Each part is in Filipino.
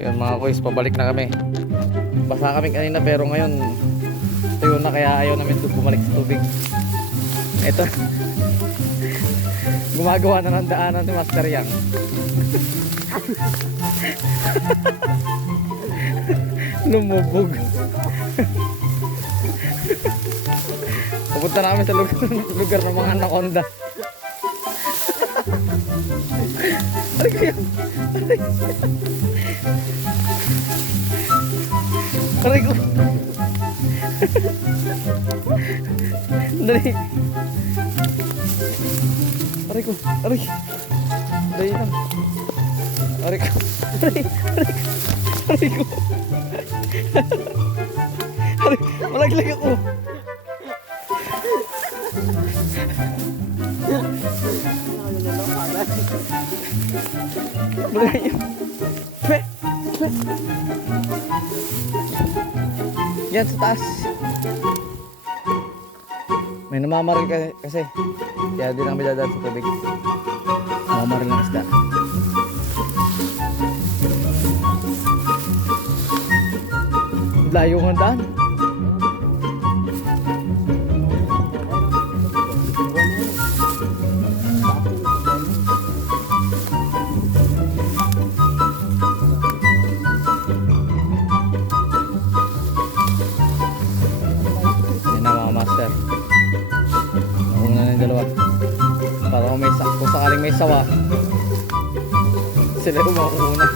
Yan mga kuys, pabalik na kami. Basa kami kanina pero ngayon tuyo na, kaya ayaw namin bumalik sa tubig. Ito. Gumagawa na ng daanan ni Master Yang. Lumubog. Pupunta namin sa lugar ng mga anaconda. Aray ko yan. Aray ko. Dali. Aray ko. Aray. Dali lang. Aray ko. Aray. Aray ko. Aray ko. Aray. Malaglag ako. Malaglag yun. Pe. Pe. Yan sa taas. May namamaril kasi. Kaya di lang kami dadaan sa tubig. Namamaril ng isda. Layo ng daan. Yan na mga master. Nauna na yung dalawa. Para kung sakaling may sawa, sila yung mauuna.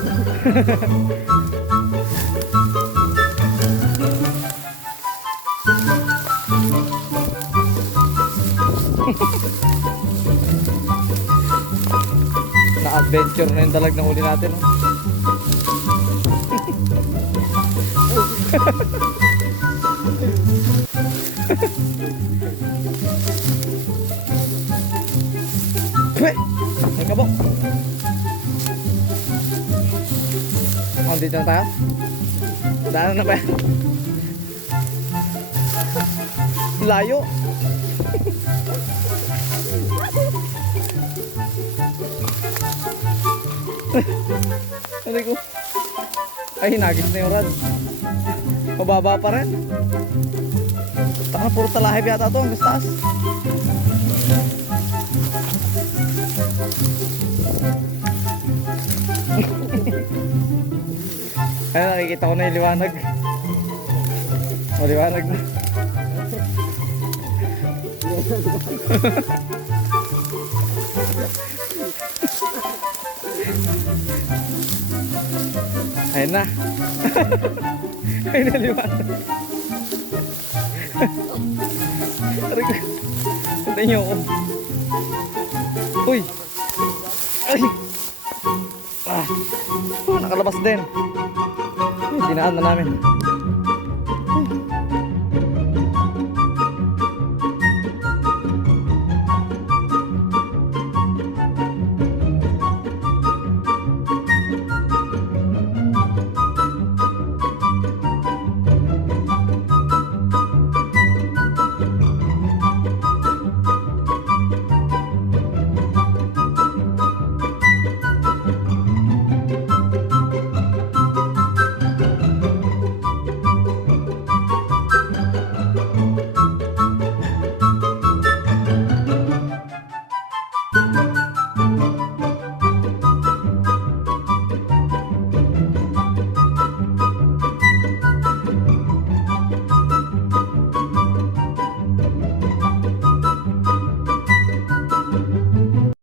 Na-adventure na yung dalag na huli natin. Oh. May kabok. Oh, dito na tayo. Daanan na ba yan? Layo. Ano ko? Ay, hinagis na yung rad. Mababa pa rin. Taka, puro talahib yata ito hanggang taas. Ayun, nakikita ko na yung liwanag. O, liwanag na. Ayun na. Ayun na liwanag. Sundan niyo ako. Uy! Ay! Ah! Oh, nakalabas din. Dinaan na namin.